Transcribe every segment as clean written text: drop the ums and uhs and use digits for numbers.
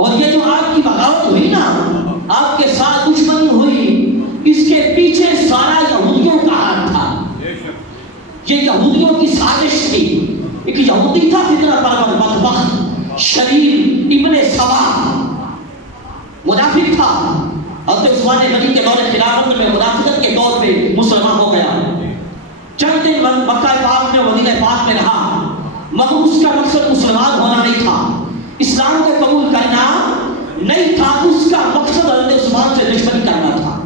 اور یہ جو آپ کی بغاوت ہوئی نا، آپ کے ساتھ دشمنی ہوئی، اس کے پیچھے سارا یہودیوں کا ہاتھ تھا. یہ یہودیوں کی سازش تھی. ایک یہودی تھا فتنہ پرور بدبخت شریر ابن سبا، منافق تھا. حضرت عثمان غنی کے دور خلافت میں منافقت کے طور پہ مسلمان ہو گیا. چند دن مکہ پاک میں مدینہ پاک میں رہا، مگر اس کا مقصد مسلمان ہونا نہیں تھا، اسلام کو قبول کرنا نہیں تھا. اس کا مقصد حضرت عثمان سے دشمنی کرنا تھا.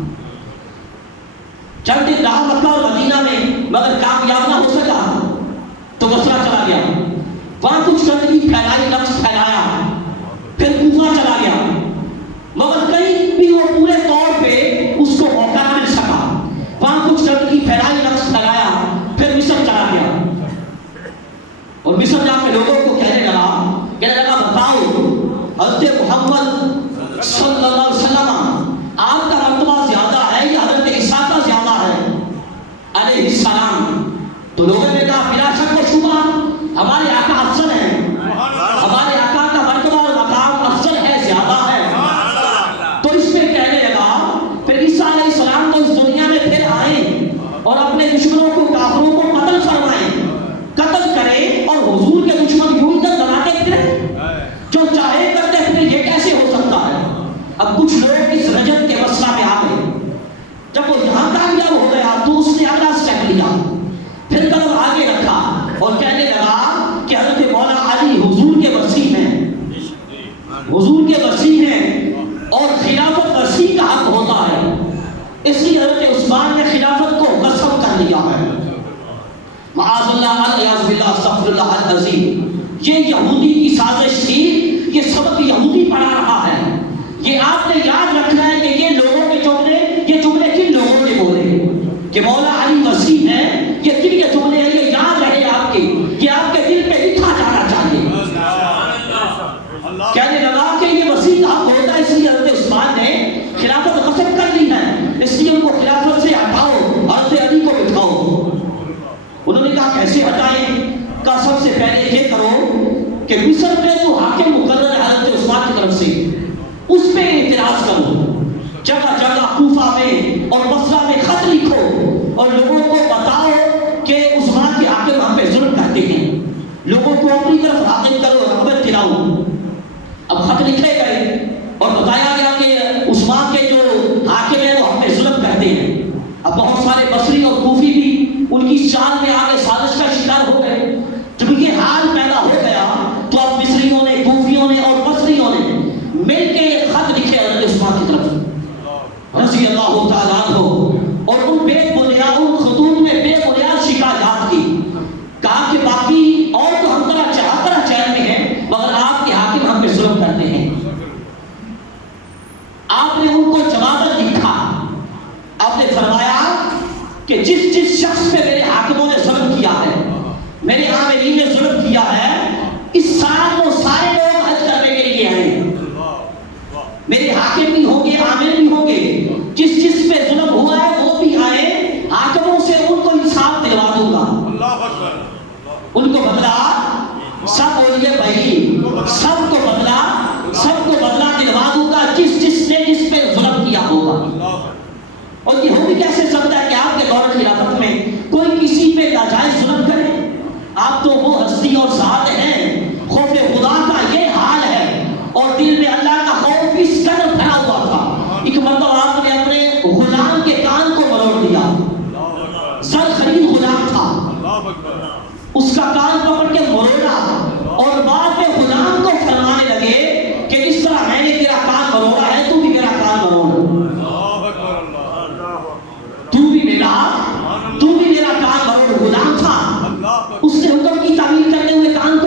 چند دن رہا مکہ اور مدینہ میں، مگر کامیاب نہ ہو سکا تو بصرہ چلا گیا. وہاں کچھ گندگی پھیلائی، نفس پھیلایا. پھر کوفہ چلا گیا، مگر کہیں بھی وہ پورے طور پہ اس کو موقع نہ مل سکا. وہاں کچھ گندگی پھیلائی، نفس پھیلایا. پھر مصر چلا گیا اور مصر جا کے لوگوں کو کہنے لگا بتاؤ حضرت محمد صلی اللہ علیہ وسلم آپ کا مرتبہ زیادہ ہے یا حضرت عیسیٰ کا زیادہ ہے علیہ السلام؟ تو لوگوں نے کہا بلا شک و شبہ ہمارے آقا افضل ہیں، ہمارے آقا کا مرتبہ اور مقام افضل ہے، زیادہ ہے. تو اس میں کہنے لگا پھر عیسیٰ علیہ السلام تو اس دنیا میں پھر آئیں اور اپنے دشمنوں کو، کافروں کو قتل فرمائیں، قتل کریں، اور حضور کے دشمن یوں ادھر دباتے پھریں، جو چاہے کرتے پھر. یہ کیسے ہو سکتا ہے؟ اب کچھ لوگ اس رجت کے مسئلہ میں آ گئے. جب وہ یہاں کامیاب ہو گیا تو اس نے اگلا اسٹیپ لیا، پھر قدم آگے رکھا اور کہنے لگا کہ حضرت مولا علی حضور کے وسیع ہیں، حضور کے وسیع ہیں اور خلافت وسیع کا حق ہوتا ہے. اس لیے حضرت عثمان نے خلافت کو قسم کر لیا ہے. معاذ اللہ، الیاذ باللہ، استغفر اللہ العظیم. یہ یہودی کی سازش تھی. یہ سبق یہودی پڑھا رہا ہے. یہ آپ نے یاد رکھنا ہے کہ یہ لوگوں کے جملے، یہ جملے کن لوگوں کے بولے کہ مولا علی وسیع ہے، یہ کن کے جملے ہیں؟ یہ یاد رہے آپ کے، یہ آپ کے دل پہ لکھا جانا چاہیے. کہنے لگا کہ یہ وسیع حق ہوتا ہے، اس لیے حضرت عثمان نے خلافت قسم کر لی ہے، اس لیے ان کو خلافت سے ہٹاؤ، حضرت علی کو بٹھاؤ. انہوں نے کہا کیسے ہٹائیں؟ کا سب سے پہلے یہ کرو کہ مصر میں جو حاکم مقرر ہے حضرت عثمان کی طرف سے، اس پہ اعتراض کرو. جگہ جگہ کوفہ میں اور بصرہ میں خط لکھو اور لوگوں کو بتاؤ کہ عثمان کے حاکم ہم پہ ظلم کرتے ہیں. لوگوں کو اپنی طرف راغب کرو، رغبت دلاؤ. اب خط لکھے گئے اور بتایا گیا کہ عثمان کے جو حاکم ہیں وہ ہم پہ ظلم کرتے ہیں. اب بہت سارے بصری اور کوفی بھی ان کی چال میں آگے سازش کا شکار ہو گئے. جب یہ حال پیدا ہو گیا تو اب مصریوں نے، کوفیوں نے اور بصریوں نے مل کے خط لکھے حضرت عثمان کی طرف رضی اللہ تعالیٰ عنہ، اور ان بے بنیاد، ان خطوط میں بے بنیاد شکایات کی. کہا کہ باقی اور تو ہم طرح چین میں ہیں، مگر آپ کے حاکم ہم پہ ظلم کرتے ہیں. آپ نے ان کو جواب لکھا. آپ نے فرمایا کہ جس شخص پہ میرے حاکموں نے ظلم کیا ہے، میرے عاملین نے ظلم کیا ہے، اس سال وہ سارے لوگ حج کرنے کے لیے آئے. میرے حاکم بھی ہوں گے، عامل بھی ہوں گے. جس پہ ظلم ہوا ہے وہ بھی آئے. حاکموں سے ان کو انصاف دلوا دوں گا. ان کو بدلا سب بولیے بھائی، سب کو بدلا دلوا دوں گا جس نے جس پہ ظلم کیا ہوگا. اور یہ ہو بھی کیسے سکتا ہے کہ آپ کے دور خلافت میں کوئی کسی پہ ناجائز ظلم کرے؟ آپ تو وہ ہستی اور ذات ہیں، خوف خدا کا یہ حال ہے اور دل میں اللہ کا خوف اس قدر بھرا ہوا تھا. ایک مرتبہ آپ نے اپنے غلام کے کان کو مروڑ دیا. زر خرید غلام تھا، اس کا کان پکڑ کے مروڑا اور بعد میں غلام کو فرمانے لگے کہ اس طرح میں نے تیرا کان مروڑا ہے، تو بھی میرا کان مروڑ. تو بھی میرا کان مروڑ. غلام تھا، اس نے حکم کی تعمیل کرتے ہوئے کان کو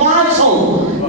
500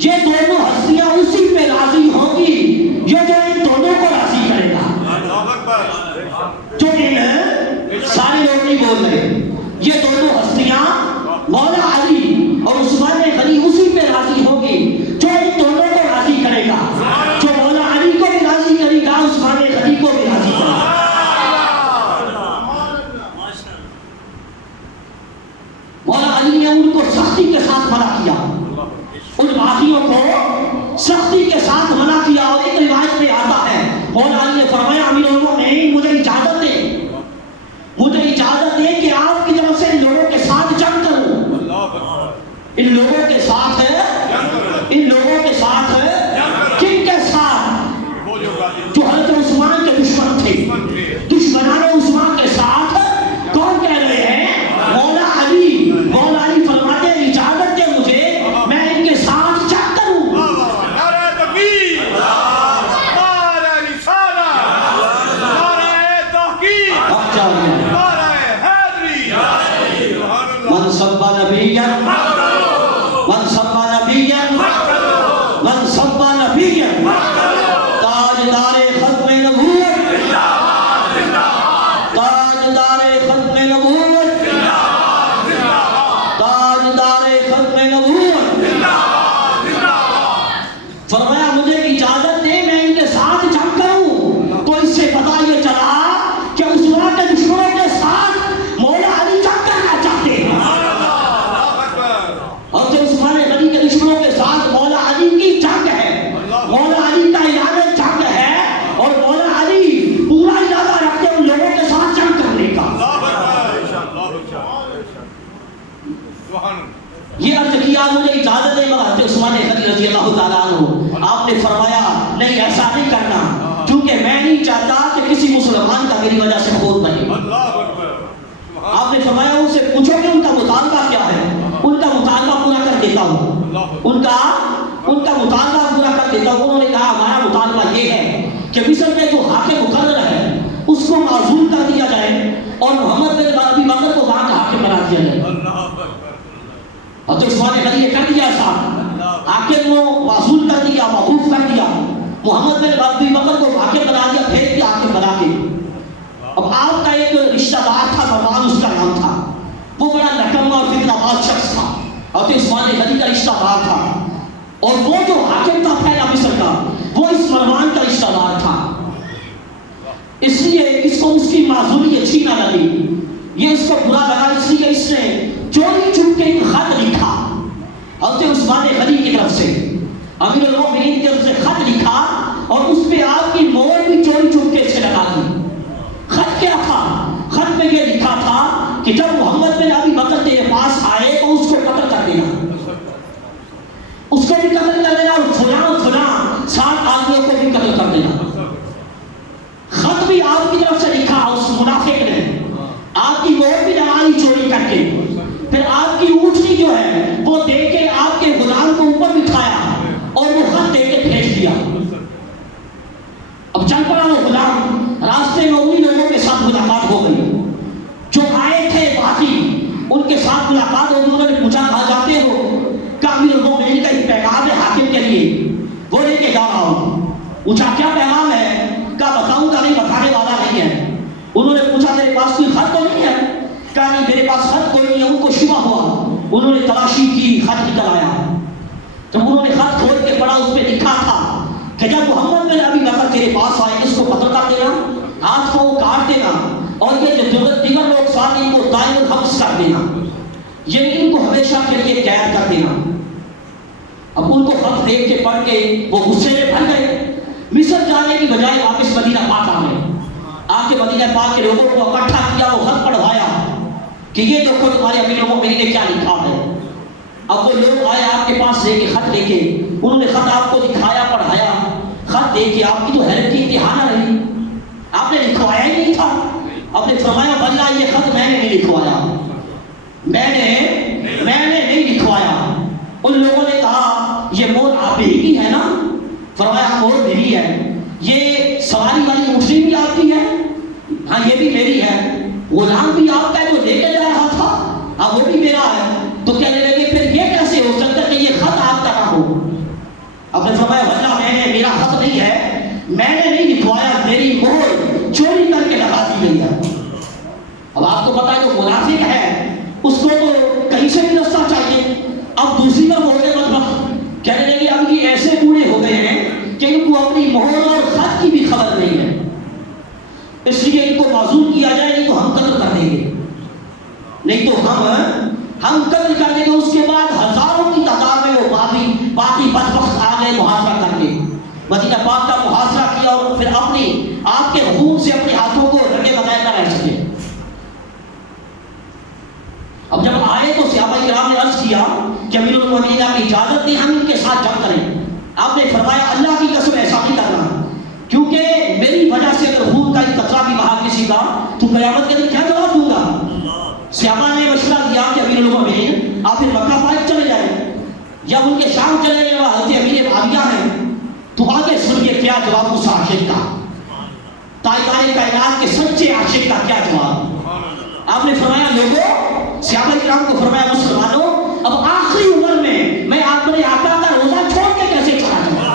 یہ دونوں ہستیاں اسی پہ راضی ہوں گی یہ جو ان دونوں کو راضی کرے گا. جو ان سارے لوگ نہیں بول رہے, یہ دونوں ہستیاں مولا علی اور عثمان غنی اسی پہ راضی ہوں گی جو ان دونوں کو راضی کرے گا, جو مولا علی کو بھی راضی کرے گا, عثمان غنی کو بھی راضی کرے گا. مولا علی نے ان کو سختی کے ساتھ منع کیا, ان باغیوں کو سختی کے ساتھ منع کیا. اور ایک روایت میں آتا ہے مولا علی نے فرمایا امیر المومنین مجھے اجازت دیں, مجھے اجازت دیں کہ آپ کی طرف سے ان لوگوں کے ساتھ جنگ کروں. ان لوگوں کے ساتھ ہے, ان لوگوں کے ساتھ ہے, کن کے ساتھ؟ جو حضرت عثمان کے دشمن تھے, دشمنان عثمان کے ساتھ. کون کہہ رہے ہیں؟ مولا علی. مولا علی فرماتے ہیں اجازت دے مجھے, میں ان کے ساتھ جنگ کروں. نعرہ تکبیر، نعرہ رسالہ، نعرہ تحقیق، نعرہ حیدری. من سب نبیا من سب نبیا من سب نبیا تاجدار ختم نبوت, تاجدار ختم نبوت, تاجدار ختم نبوت. فرمایا مجھے اجازت دے میں ان کے ساتھ جنگ کروں. تو اس سے پتہ یہ چلا کہ عثمان کے دشمنوں کے ساتھ مولا علی جنگ کرنا چاہتے ہیں, اور جو عثمان غنی کے دشمنوں کے ساتھ مولا علی کی جنگ ہے, مولا علی کا ارادہ جنگ ہے, اور مولا علی پورا ارادہ رکھتے ہیں ان لوگوں کے ساتھ جنگ کرنے کا. یہ عرض کیا مجھے اجازت ہے مگر حضرت عثمان غنی رضی اللہ تعالیٰ عنہ آپ نے فرمایا نہیں ایسا نہیں کرنا, کیونکہ میں نہیں چاہتا کہ کسی مسلمان کا میری وجہ سے خون بنے. آپ نے فرمایا ان سے پوچھو کہ ان کا مطالبہ کیا ہے, ان کا مطالبہ پورا کر دیتا ہوں, ان کا مطالبہ پورا کر دیتا ہوں. انہوں نے کہا ہمارا مطالبہ یہ ہے کہ مصر میں جو حاکم مقرر ہے اس کو معزول کر دیا جائے اور محمد بن ابی بکر کو وہاں کا حاکم بنا دیا جائے. حضرت عثمان غنی نے کر دیا ایسا, حاکم کو معزول کر دیا, موقوف کر دیا, محمد بن ابی بکر کو حاکم بنا دیا, بھیج دیا حاکم بنا کے. اب آپ کا ایک رشتہ دار تھا مروان اس کا نام تھا, وہ بڑا نکما اور فتنہ باز شخص تھا, حضرت عثمان غنی کا رشتہ دار تھا, اور وہ جو حاکم تھا پہلا مصر کا وہ اس مروان کا رشتہ دار تھا. اس لیے اس کو اس کی معذوری اچھی نہ لگی, یہ اس کو برا لگا, اس لیے اس نے چوری چھپ کے ایک خط لکھا حضرت عثمان غنی کی طرف سے, امیر المومنین کی طرف سے خط لکھا, اور اس پہ آپ کی مہر بھی چوری چھپ کے سے لگا دی. خط کیا تھا؟ خط میں یہ لکھا تھا کہ جب محمد بن ابی بکر تیرے پاس آئے تو اس کو قتل کر دینا, اس کو بھی قتل کر دینا, اور فلاں 7 آدمیوں کو بھی قتل کر دینا. خط بھی آپ کی طرف سے لکھا اس منافق نے, آپ کی مہر بھی لگا لی چوری کر کے, پھر آپ کی اونٹنی جو ہے وہ دے کے آپ کے غلام کو اوپر بٹھایا اور وہ خط دے کے بھیج دیا. اب چل پڑا وہ غلام, راستے میں انہی لوگوں کے ساتھ ملاقات ہو گئی جو آئے تھے باقی, ان کے ساتھ ملاقات ہو گئی. انہوں نے پوچھا کہاں جاتے ہو؟ کہا امیر المومنین کا ایک پیغام ہے حاکم کے لیے, وہ لے کے جا رہا ہوں. پوچھا کیا پیغام ہے؟ کہا بتاؤں گا نہیں, بتانے والا نہیں ہے. انہوں نے پوچھا میرے پاس کوئی خط تو نہیں ہے؟ کہا نہیں میرے پاس خط کوئی نہیں ہے. ان کو شبہ ہوا, انہوں نے تلاشی کی, خط نکل آیا. جب انہوں نے خط کھول کے پڑھا اس پہ لکھا تھا کہ جب محمد بن ابی بکر تیرے پاس آئے اس کو قتل کر دینا, ہاتھ کو کاٹ دینا, اور یہ جو دیگر لوگ ساتھ ان کو دائم الحبس کر دینا, یعنی ان کو ہمیشہ کے لیے قید کر دینا. اب ان کو خط دیکھ کے پڑھ کے وہ غصے میں بھر گئے, مصر جانے کی بجائے واپس مدینہ پاک آ گئے. آ کے مدینہ پاک کے لوگوں کو اکٹھا کیا, وہ خط پڑھوایا کہ یہ دیکھو تمہارے امیر المومنین نے کیا لکھا ہے. اب وہ لوگ آئے آپ کے پاس لے کے خط لے کے, انہوں نے خط آپ کو دکھایا, پڑھایا, خط دے کے آپ کی تو حیرت کی انتہا نہ رہی, آپ نے لکھوایا ہی نہیں تھا. آپ نے فرمایا واللہ یہ خط میں نے نہیں لکھوایا, میں نے نہیں لکھوایا. ان لوگوں نے کہا یہ مور آپ ہی کی ہے نا؟ فرمایا مور میری ہے. یہ سواری والی اونٹنی بھی آپ کی ہے؟ ہاں یہ بھی میری ہے. غلام بھی آپ کا جو لے کے جا رہا تھا, ہاں وہ بھی میرا ہے. تو کہنے لگے پھر یہ کیسے ہو سکتا کہ یہ خط آپ کا نہ ہو؟ نے فرمایا واللہ میرا خط نہیں ہے، میں نے نہیں لکھوایا، میری مہر چوری کر کے لگا دی گئی ہے۔ اب آپ کو پتا ہے جو منافق ہے اس کو تو کہیں سے بھی رستہ چاہیے۔ اب دوسری بار بولنے بدبخت کہنے لگے اب یہ ایسے بوڑھے ہو گئے ہیں کہ ان کو اپنی مہر اور خط کی بھی خبر نہیں ہے، اس لیے ان کو معذور کیا جائے، نہیں تو ہم قتل کر دیں گے، نہیں تو ہم قتل کر دیں گے۔ اس کے بعد ہزاروں کی تعداد میں وہ باقی بدبخت آ گئے محاصرہ کر کے، مدینہ پاک کا محاصرہ کیا اور پھر اپنی آپ کے خون سے اپنے ہاتھوں کو رنگے بغیر نہ رہ سکے۔ اب جب آئے تو صحابہ کرام نے عرض کیا کہ امیر المومنین آپ اجازت دیں ہم ان کے ساتھ جنگ کریں۔ آپ نے فرمایا اللہ کی قسم ایسا نہیں کرنا، کیونکہ میری وجہ سے اگر خون کا ایک قطرہ بھی بہا کسی کا تو قیامت کے دن کیا جواب دوں گا؟ صحابہ نے مشورہ دیا کہ امیر المومنین آپ پھر مکہ طائف چلے جائیں، جب ان کے شام چلے گئے وہ حضرت امیر معاویہ ہیں تو آگے سنیے کیا جواب اس عاشق کا، تاجدار کائنات کے سچے عاشق کا کیا جواب۔ آپ نے فرمایا لوگوں، صحابہ کرام کو فرمایا مسلمانوں، اب آخری عمر میں اپنے آقا کا روزہ چھوڑ کے کیسے چلا جاؤں؟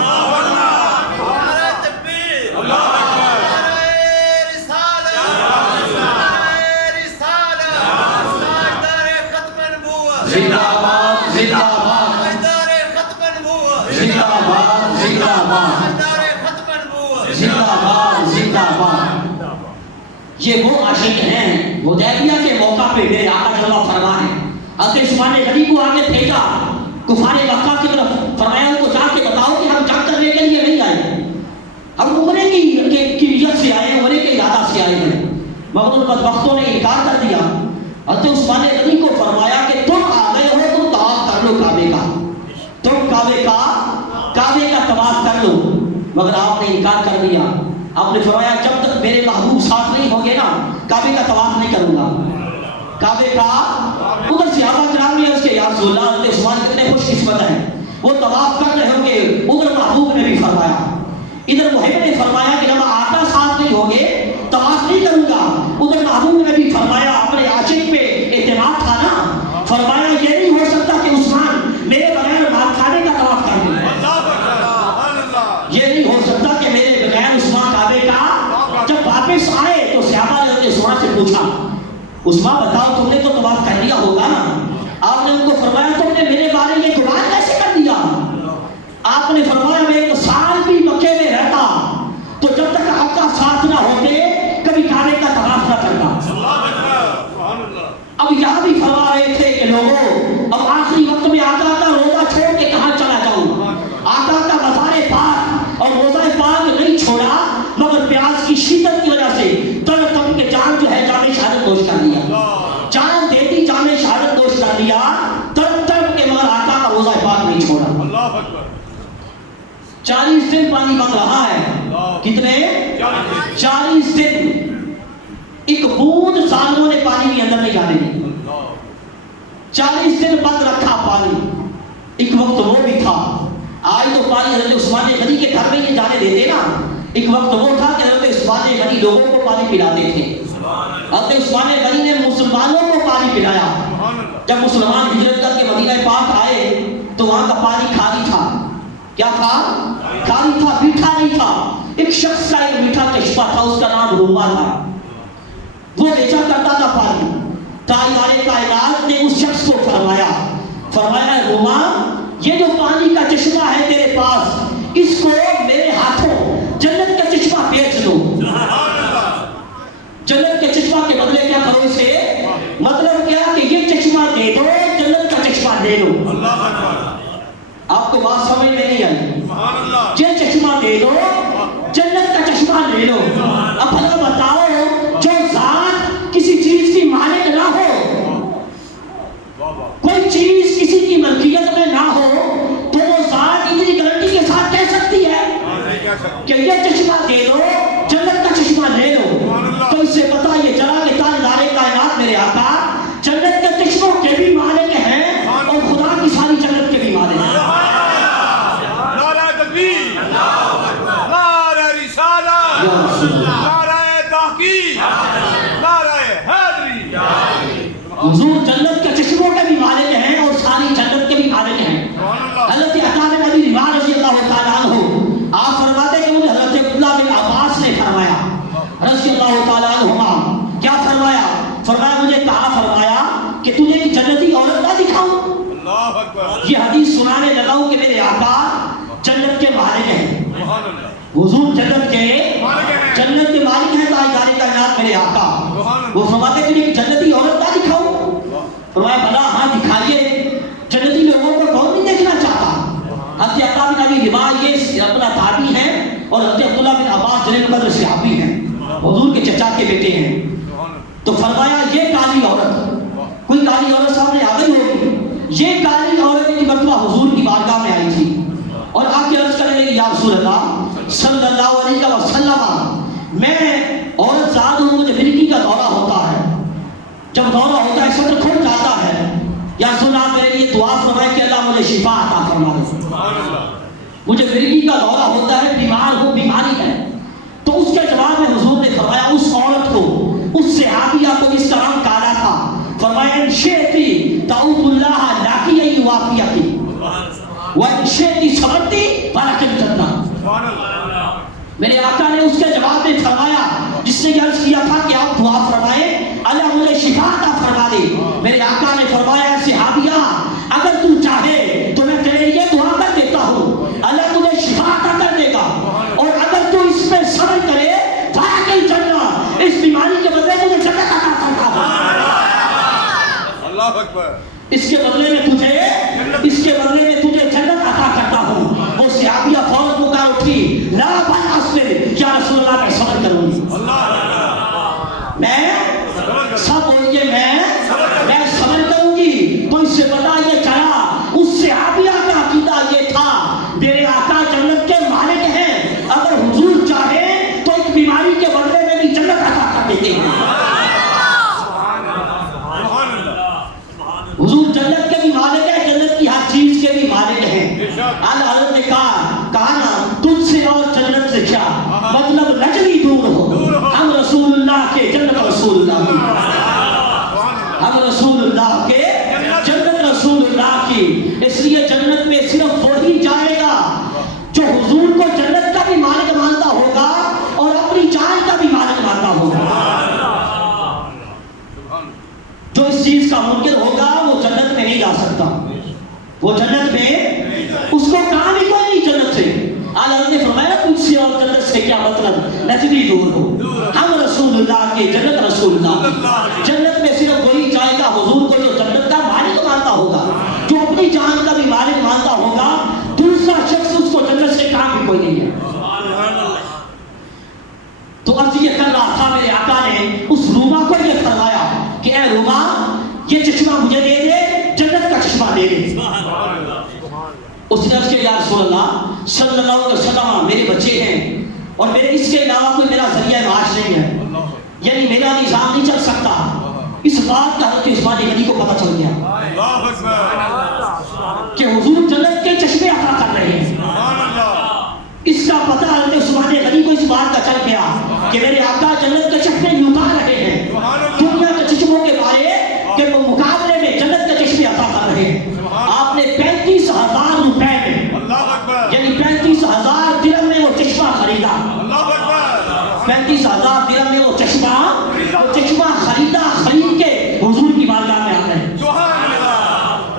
یہ وہ عاشق ہیں حدیبیہ کے موقع پہ میرے آقا جلوہ فرما ہے۔ حضرت عثمان غنی کو آگے بھیجا کفار مکہ کی طرف، فرمایا ان کو جا کے بتاؤ کہ ہم جنگ کرنے کے لیے نہیں آئے، ہم عمرے کی نیت سے آئے ہیں، عمرے کے ارادہ سے آئے ہیں، مگر ان بدبختوں نے انکار کر دیا۔ حضرت عثمان غنی کو فرمایا کہ تم آ گئے ہو تو طواف کر لو کعبے کا، تم کعبے کا طواف کر لو، مگر آپ نے انکار کر دیا۔ آپ نے فرمایا جب تک میرے محبوب ساتھ نہیں ہوں گے نا کعبے کا طواف نہیں کروں گا۔ کعبے کا ادھر صحابہ کرام نے اس کے یا رسول اللہ حضرت عثمان کتنے خوش قسمت ہیں، وہ طواف کر رہے ہوں گے، ادھر محبوب نے بھی فرمایا، ادھر محب نے فرمایا کہ جب آقا ساتھ نہیں ہوں گے طواف نہیں کروں گا، ادھر محبوب نے بھی فرمایا، اپنے عاشق پہ اعتماد تھا نا، فرمایا یہ نہیں ہو سکتا کہ عثمان میرے بغیر کعبے کا طواف کر دے، یہ نہیں ہو سکتا کہ میرے بغیر عثمان کعبے کا۔ جب واپس آئے تو صحابہ نے عثمان سے پوچھا عثمان بتاؤ تم نے تو طواف کر لیا ہوگا نا؟ آپ نے ان کو فرمایا تم نے میرے بارے یہ گمان کیسے کر دیا؟ آپ نے فرمایا میں ایک سال بھی مکے میں رہتا تو جب تک آقا ساتھ نہ ہوتے کبھی کعبے کا طواف نہ کرتا۔ اب یہاں بھی فرما رہے تھے کہ لوگوں اب آخری وقت میں آقا کا روزہ چھوڑ کے کہاں چلا جاؤں؟ آقا کا مزار پاک اور روزہ پاک نہیں چھوڑا، مگر پیاس کی شدت کی وجہ سے تڑپ تڑپ کے جان جو ہے جامِ شہادت نوش کر لیا، جان دیتی جامِ شہادت نوش کر لیا، تڑپ تڑپ کے، مگر آقا کا روزہ پاک نہیں چھوڑا۔ 40 دن پانی بند رہا ہے، کتنے؟ 40 دن ایک بوند ظالموں نے پانی کے اندر نہیں جانے دی، 40 دن بند رکھا پانی۔ ایک وقت وہ بھی تھا، آج تو پانی حضرت عثمان غنی کے گھر میں یہ جانے دیتے نا، ایک وقت وہ تھا کہ حضرت عثمان غنی لوگوں کو پانی پلاتے تھے۔ حضرت عثمان غنی نے مسلمانوں کو پانی پلایا۔ جب مسلمان ہجرت کر کے مدینہ پاک آئے تو وہاں کا پانی خالی تھا۔ کیا تھا؟ خالی تھا، میٹھا نہیں تھا۔ ایک شخص کا ایک میٹھا چشمہ تھا، اس کا نام روما تھا، وہ بیچا کرتا تھا پانی۔ تاجدار کائنات نے اس شخص کو فرمایا روما یہ جو پانی کا چشمہ ہے تیرے پاس، اس کو میرے ہاتھوں جنت کا چشمہ بیچ دو۔ جنت کے چشمہ کے بدلے کیا کرو اسے؟ مطلب کیا کہ یہ چشمہ دے دو، جنت کا چشمہ دے دو۔ آپ کو بات سمجھ میں نہیں آئی؟ یہ چشمہ دے دو، جنت کا چشمہ لے لو۔ اب بھلا بتاؤ جو ذات کسی چیز کی مالک نہ ہو، کوئی چیز کسی کی ملکیت میں نہ ہو، تو وہ ذات اتنی گارنٹی کے ساتھ کہہ سکتی ہے کہ یہ چشمہ دے دو، جنت کا چشمہ لے لو؟ تو اس سے پتہ یہ چلا کہ تاجدار کائنات میرے آقا جنت کے چشموں کے بھی مالک ہیں اور خدا کی ساری جنت کے بھی مالک ہیں۔ نعرہ تکبیر، نعرہ رسالت، نعرہ تحقیق، نعرہ حیدری۔ حضور جنت کے چشموں کے بھی مالک ہیں اور ساری جنت کے بھی مالک ہیں۔ حضرت عطا بن ابی رباح رضی اللہ تعالیٰ یہ حدیث سنانے لگا ہوں کہ میرے آقا جنت کے مالک ہیں، حضور جنت کے مالک ہیں، تاجدار کائنات میرے آقا۔ وہ فرماتے ہیں کہ جنتی عورت نہ دکھاؤں؟ فرمایا بھلا ہاں دکھائیے، جنتی لوگوں کو کون نہیں دیکھنا چاہتا۔ حضرت عطا بن ابی رباح یہ اپنا تابعی ہیں اور حضرت عبداللہ بن عباس جلیل القدر صحابی ہیں، حضور کے چچا کے بیٹے ہیں۔ تو فرمایا یہ کالی عورت، کوئی کالی عورت سامنے آ گئی ہوگی، یہ کالی عورت ایک مرتبہ حضور کی بارگاہ میں آئی تھی اور آ کے عرض کرنے لگی یا رسول اللہ صلی اللہ علیہ وسلم، میں عورت ذات ہوں، مجھے مرگی کا دورہ ہوتا ہے، جب دورہ ہوتا ہے صدر کھل جاتا ہے، یا رسول اللہ میرے لیے دعا فرمائے کہ اللہ مجھے شفا عطا فرما دے، مجھے مرگی کا دورہ ہوتا ہے، بیمار ہوں، بیماری ہے۔ تو اس کے جواب میں حضور نے فرمایا اس عورت کو، اس صحابیہ کو جس کا نام کالا تھا، فرمایا ان شئتی تعوذ اللہ لاکی یوافیکی وان شئتی صبرتی فلکل جنہ۔ میرے آقا نے اس کے جواب میں فرمایا جس نے عرض کیا تھا کہ آپ دعا فرمائیں اللہ مجھے شفا عطا فرما دے، میرے آقا نے فرمایا صحابیہ اگر تو چاہے تو میں تیرے لیے دعا کر دیتا ہوں، اللہ تجھے شفا عطا کر دے گا، اور اگر تو اس پہ صبر کرے فلکل جنہ، اس بیماری کے بدلے تجھے جنت عطا فرما دے۔ اللہ اکبر۔ اس کے بدلے میں تجھے جنت عطا کرتا ہوں۔ وہ صحابیہ فوراً پکار اٹھی لا بل اصبر، یا رسول اللہ میں صبر کروں گی، میں سب بولیے میں صبر کروں گی۔ تو اس سے پتا یہ چلا اس صحابیہ کا عقیدہ یہ تھا میرے آقا جنت کے مالک ہیں، اگر حضور چاہے تو ایک بیماری کے بدلے میں بھی جنت عطا کر دیتے ہیں۔ حضور جنت کے بھی مالک ہیں، جنت کی ہر چیز کے بھی مالک ہیں۔ اعلیٰ حضرت نے کہا نا تجھ سے اور جنت سے کیا مطلب، نجلی دور ہو، ہم رسول اللہ کے جنت رسول اللہ کی، ہم رسول اللہ کے جنت رسول اللہ کی۔ اس لیے جنت میں صرف وہی جائے گا جو حضور کو جنت کا بھی مالک مانتا ہوگا اور اپنی جان کا بھی مالک مانتا ہوگا۔ جو اس چیز کا منکر ہوگا وہ جنت میں نہیں جا سکتا، وہ جنت میں اس کو کہاں بھی کوئی نہیں جنت سے۔ اللہ نے فرمایا کچھ سے اور جنت سے کیا مطلب، نجلی دور ہو، ہم رسول اللہ کے جنت رسول اللہ۔ جنت میں صرف وہی جائے گا حضور کو جو جنت کا مالک مانتا ہوگا، جو اپنی جان کا بھی مالک مانتا ہوگا، دوسرا شخص اس کو جنت سے کہاں بھی کوئی نہیں ہے۔ تو عرض یہ کر رہا تھا میرے آقا نے اس روما کو یہ فرمایا کہ اے روما یہ چشمہ مجھے دے دے، جنت کا چشمہ دے دے۔ اس نے عرض کیا یا رسول اللہ صلی اللہ علیہ وسلم میرے بچے ہیں اور میرے اس کے علاوہ کوئی میرا ذریعہ معاش نہیں ہے، یعنی میرا نظام نہیں چل سکتا۔ اس بات کا حضرت عثمان غنی کو پتہ چل گیا کہ حضور جنت کے چشمے عطا کر رہے ہیں۔ اس کا پتہ حضرت عثمان غنی کو اس بات کا چل گیا کہ میرے آقا جنت کے چشمے لٹا رہے ہیں، دنیا کے چشموں کے بارے کے مقابلے میں جنت کے چشمے عطا کر رہے ہیں۔ آپ نے 35,000 روپے میں، یعنی 35,000 درہم میں وہ چشمہ خریدا، 35,000 درہم میں وہ چشمہ خریدا، خرید کے حضور کی بارگاہ میں آ گئے۔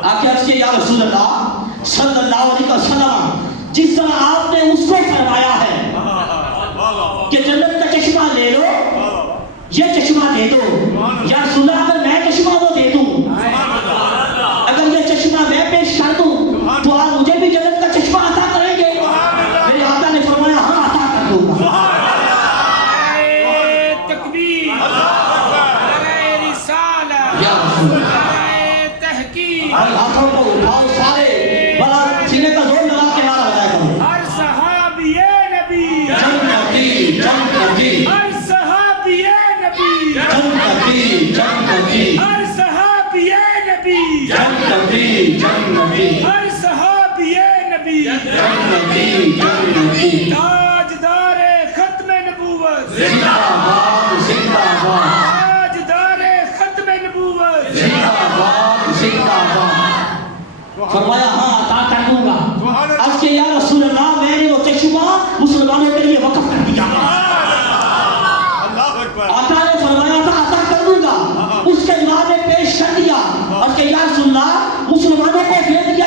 آکے عرض کیا یا رسول اللہ صلی اللہ علیہ وسلم جس طرح آپ نے اس کو فرمایا ہے کہ جنت کا چشمہ لے لو، یہ چشمہ دے دو، یا رسول اللہ اگر میں چشمہ وہ دے دوں، اگر یہ چشمہ میں پیش کر دوں تو آپ مجھے بھی جنت کا چشمہ عطا کریں گے؟ میرے آقا نے فرمایا ہاں عطا کر دوں گا۔ تکبیر، رسالہ، تحقیق، ہاتھوں کو اٹھاؤ سارے، بڑا سینے کا زور لگا کے نعرہ لگائے کرو، ہر صحابی نبی، جنتی جنتی، ہر صحابی نبی، جنتی جنتی، ہر صحابی نبی، جنتی جنتی، ہر صحابی نبی، جنتی جنتی، تاجدار ختم نبوت، زندہ باد زندہ باد، تاجدار ختم نبوت، زندہ باد زندہ باد۔ فرمایا ہاں عطا کر دوں گا۔ عرض کہ یا رسول اللہ میں نے وہ چشمہ مسلمانوں کے لیے وقف کر دیا۔ آقا نے فرمایا تھا عطا کر دوں گا، اس کے جواب میں پیش کر دیا اور کہ یا رسول اللہ مسلمانوں کو دے دیا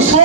100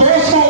200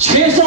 600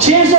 600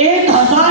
1000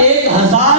1000